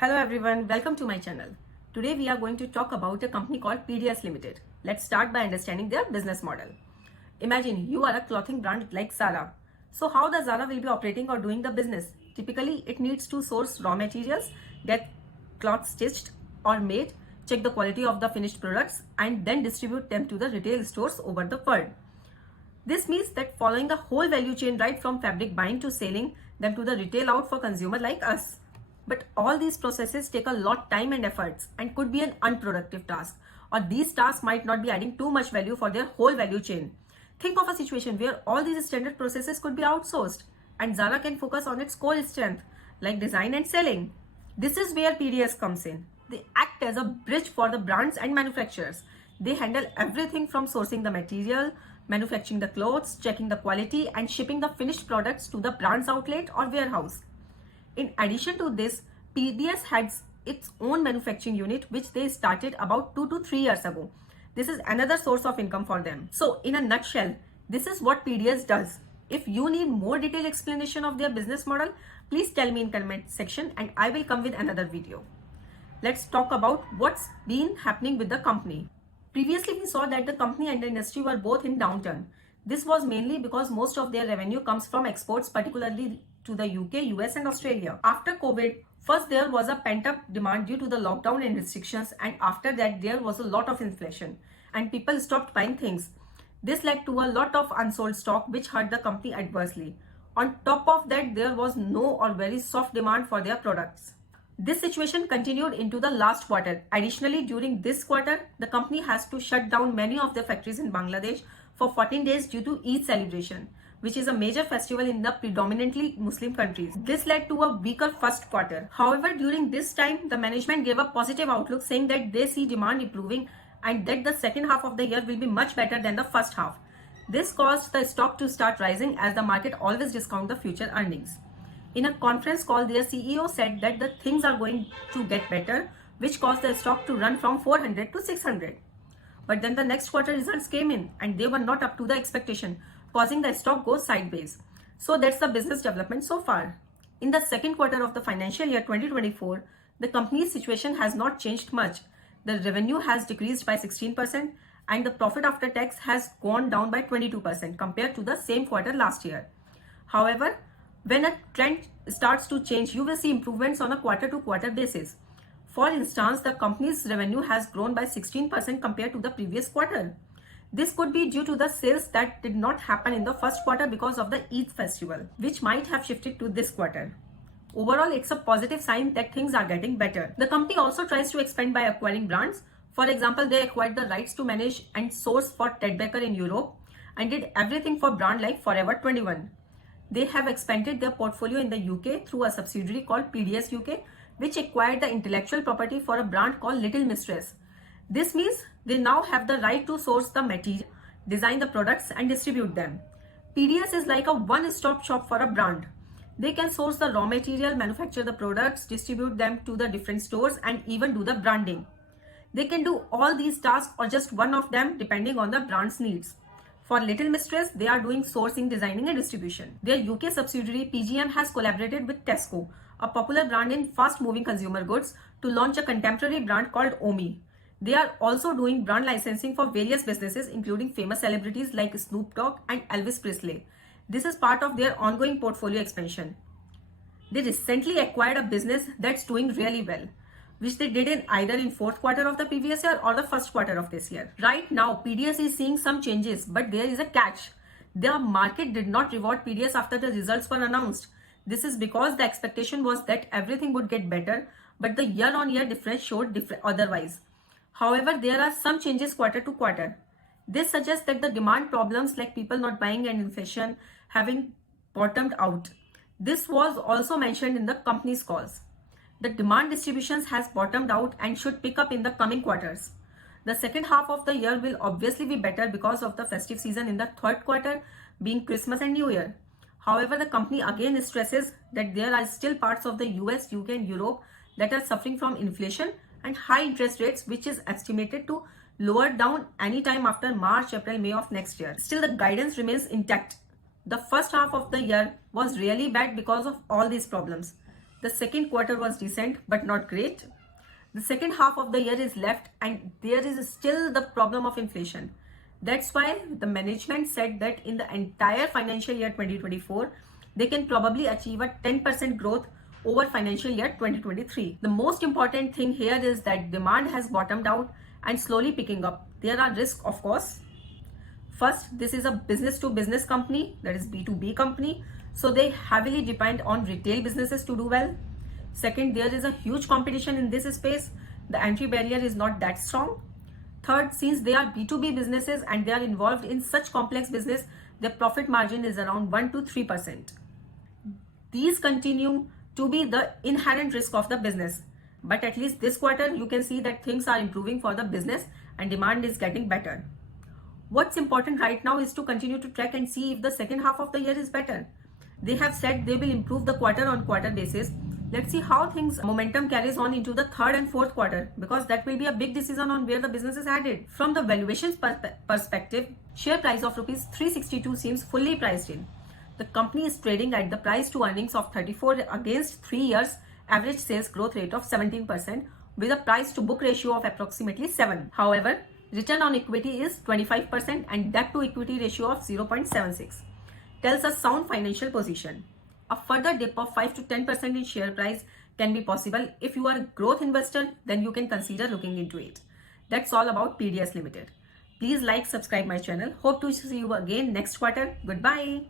Hello everyone, welcome to my channel. Today we are going to talk about a company called PDS Limited. Let's start by understanding their business model. Imagine you are a clothing brand like Zara. So how the Zara will be operating or doing the business? Typically it needs to source raw materials, get clothes stitched or made, check the quality of the finished products and then distribute them to the retail stores over the world. This means that following the whole value chain right from fabric buying to selling them to the retail out for consumer like us. But all these processes take a lot time and efforts and could be an unproductive task, or these tasks might not be adding too much value for their whole value chain. Think of a situation where all these standard processes could be outsourced and Zara can focus on its core strength like design and selling. This is where PDS comes in. They act as a bridge for the brands and manufacturers. They handle everything from sourcing the material, manufacturing the clothes, checking the quality and shipping the finished products to the brand's outlet or warehouse. In addition to this, PDS has its own manufacturing unit which they started about 2 to 3 years ago. This is another source of income for them. So in a nutshell, this is what PDS does. If you need more detailed explanation of their business model, please tell me in comment section and I will come with another video. Let's talk about what's been happening with the company. Previously, we saw that the company and the industry were both in downturn. This was mainly because most of their revenue comes from exports, particularly to the UK, US and Australia. After COVID, first there was a pent-up demand due to the lockdown and restrictions, and after that there was a lot of inflation and people stopped buying things. This led to a lot of unsold stock which hurt the company adversely. On top of that, there was no or very soft demand for their products. This situation continued into the last quarter. Additionally, during this quarter, the company has to shut down many of their factories in Bangladesh for 14 days due to Eid celebration, which is a major festival in the predominantly Muslim countries. This led to a weaker first quarter. However, during this time, the management gave a positive outlook saying that they see demand improving and that the second half of the year will be much better than the first half. This caused the stock to start rising as the market always discounts the future earnings. In a conference call, their CEO said that the things are going to get better, which caused the stock to run from 400 to 600. But then the next quarter results came in and they were not up to the expectation, causing the stock go sideways. So that's the business development so far. In the second quarter of the financial year 2024, the company's situation has not changed much. The revenue has decreased by 16% and the profit after tax has gone down by 22% compared to the same quarter last year. However, when a trend starts to change, you will see improvements on a quarter-to-quarter basis. For instance, the company's revenue has grown by 16% compared to the previous quarter. This could be due to the sales that did not happen in the first quarter because of the Eid festival, which might have shifted to this quarter. Overall, it's a positive sign that things are getting better. The company also tries to expand by acquiring brands. For example, they acquired the rights to manage and source for Ted Baker in Europe and did everything for brand like Forever 21. They have expanded their portfolio in the UK through a subsidiary called PDS UK, which acquired the intellectual property for a brand called Little Mistress. This means they now have the right to source the material, design the products and distribute them. PDS is like a one-stop shop for a brand. They can source the raw material, manufacture the products, distribute them to the different stores and even do the branding. They can do all these tasks or just one of them depending on the brand's needs. For Little Mistress, they are doing sourcing, designing and distribution. Their UK subsidiary PGM has collaborated with Tesco, a popular brand in fast-moving consumer goods, to launch a contemporary brand called Omi. They are also doing brand licensing for various businesses including famous celebrities like Snoop Dogg and Elvis Presley. This is part of their ongoing portfolio expansion. They recently acquired a business that's doing really well, which they did in either in fourth quarter of the previous year or the first quarter of this year. Right now, PDS is seeing some changes, but there is a catch. The market did not reward PDS after the results were announced. This is because the expectation was that everything would get better, but the year-on-year difference showed otherwise. However, there are some changes quarter to quarter. This suggests that the demand problems like people not buying and inflation having bottomed out. This was also mentioned in the company's calls. The demand distributions has bottomed out and should pick up in the coming quarters. The second half of the year will obviously be better because of the festive season in the third quarter being Christmas and New Year. However, the company again stresses that there are still parts of the US, UK and Europe that are suffering from inflation and high interest rates, which is estimated to lower down anytime after March, April, May of next year. Still, the guidance remains intact. The first half of the year was really bad because of all these problems. The second quarter was decent but not great. The second half of the year is left and there is still the problem of inflation. That's why the management said that in the entire financial year 2024, they can probably achieve a 10% growth over financial year 2023. The most important thing here is that demand has bottomed out and slowly picking up. There are risks, of course. First, this is a business to business company, that is B2B company. So they heavily depend on retail businesses to do well. Second, there is a huge competition in this space. The entry barrier is not that strong. Third, since they are B2B businesses and they are involved in such complex business, their profit margin is around 1 to 3%. These continue to be the inherent risk of the business. But at least this quarter, you can see that things are improving for the business and demand is getting better. What's important right now is to continue to track and see if the second half of the year is better. They have said they will improve the quarter on quarter basis. Let's see how things momentum carries on into the third and fourth quarter, because that will be a big decision on where the business is headed. From the valuations perspective, share price of rupees 362 seems fully priced in. The company is trading at the price to earnings of 34 against 3 years average sales growth rate of 17% with a price to book ratio of approximately 7. However, return on equity is 25% and debt to equity ratio of 0.76. Tells a sound financial position. A further dip of 5 to 10% in share price can be possible. If you are a growth investor, then you can consider looking into it. That's all about PDS Limited. Please like, subscribe my channel. Hope to see you again next quarter. Goodbye.